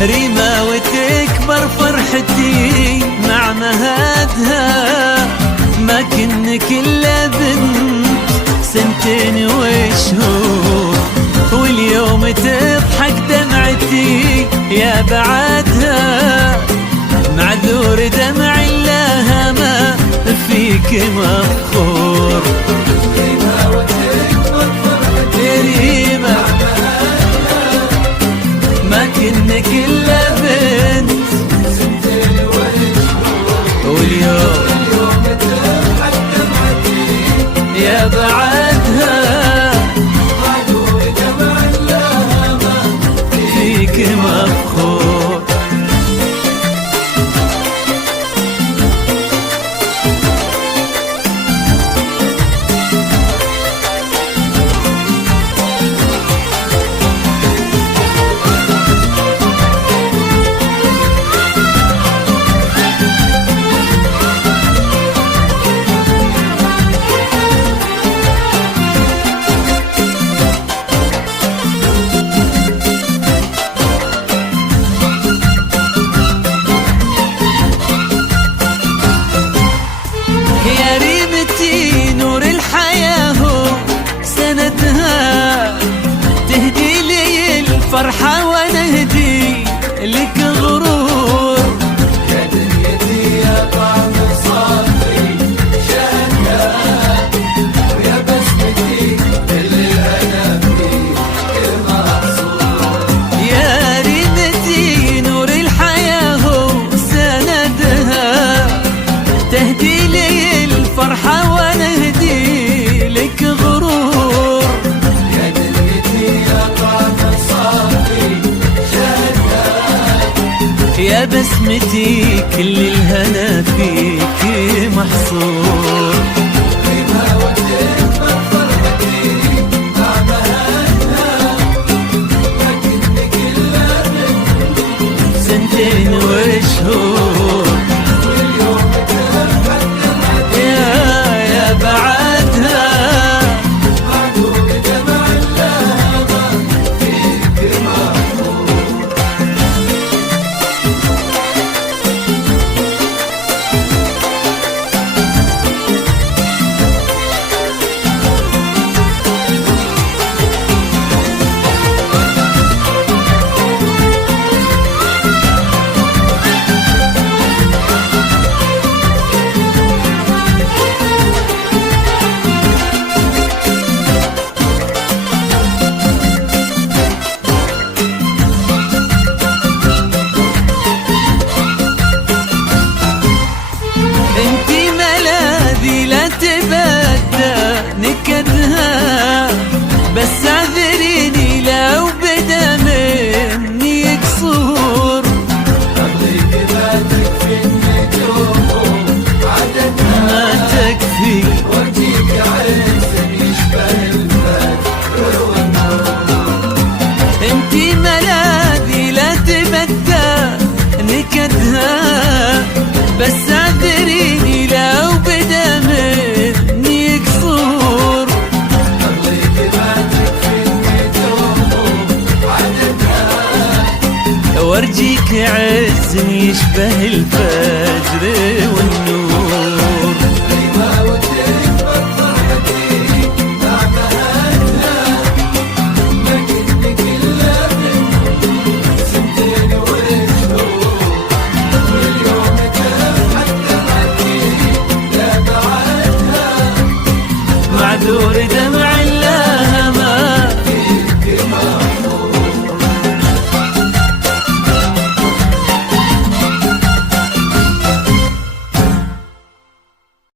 ريمة وتكبر فرحتي مع مهادها، ما كنك إلا بنت سنتين وشهور، واليوم تضحك دمعتي يا بعدها، معذور دمع الله ما فيك مفخور. ريمة وتكبر فرحتي ريمة ما كنك إلا بنت سنتين وشهور، واليوم تضحك دمعتي يا بعدها، معذور دمع الله ما فيك مفخور. فرحة ونهدي لك غرور، يا دنيتي يا طعم صافي شهدها، ويا بسمتي اللي أنا فيه المحصور. يا ريمتي نور الحياة هو سندها، تهدي لي الفرحة ونهدي لك غرور، يا دنيتي يا طعم يا بسمتي كل الهنا فيك محصور. ريمة وتكبر فرحتي مع مهادها، ما كنك إلا بنت سنتين وشهور، واليوم تضحك دمعتي يا بعدها، معذور دمع الله ما فيك مفخور. انتي ملاذي لا تبدى نكدها، بس اعذريني لو بدا مني قصور، قبلك ما تكفي النجوم عددها، ما تكفي وجهك عز يشبه البدر والنور. انتي ملاذي لا تبدى نكدها، بس اعذريني لو بدا مني قصور، قبلك ما تكفي النجوم عددها، وارجيك عز يشبه الفجر والنور. ريمة وتكبر فرحتي مع مهادها، ما كنك إلا بنت سنتين وشهور، واليوم تضحك دمعتي يا بعدها، معذور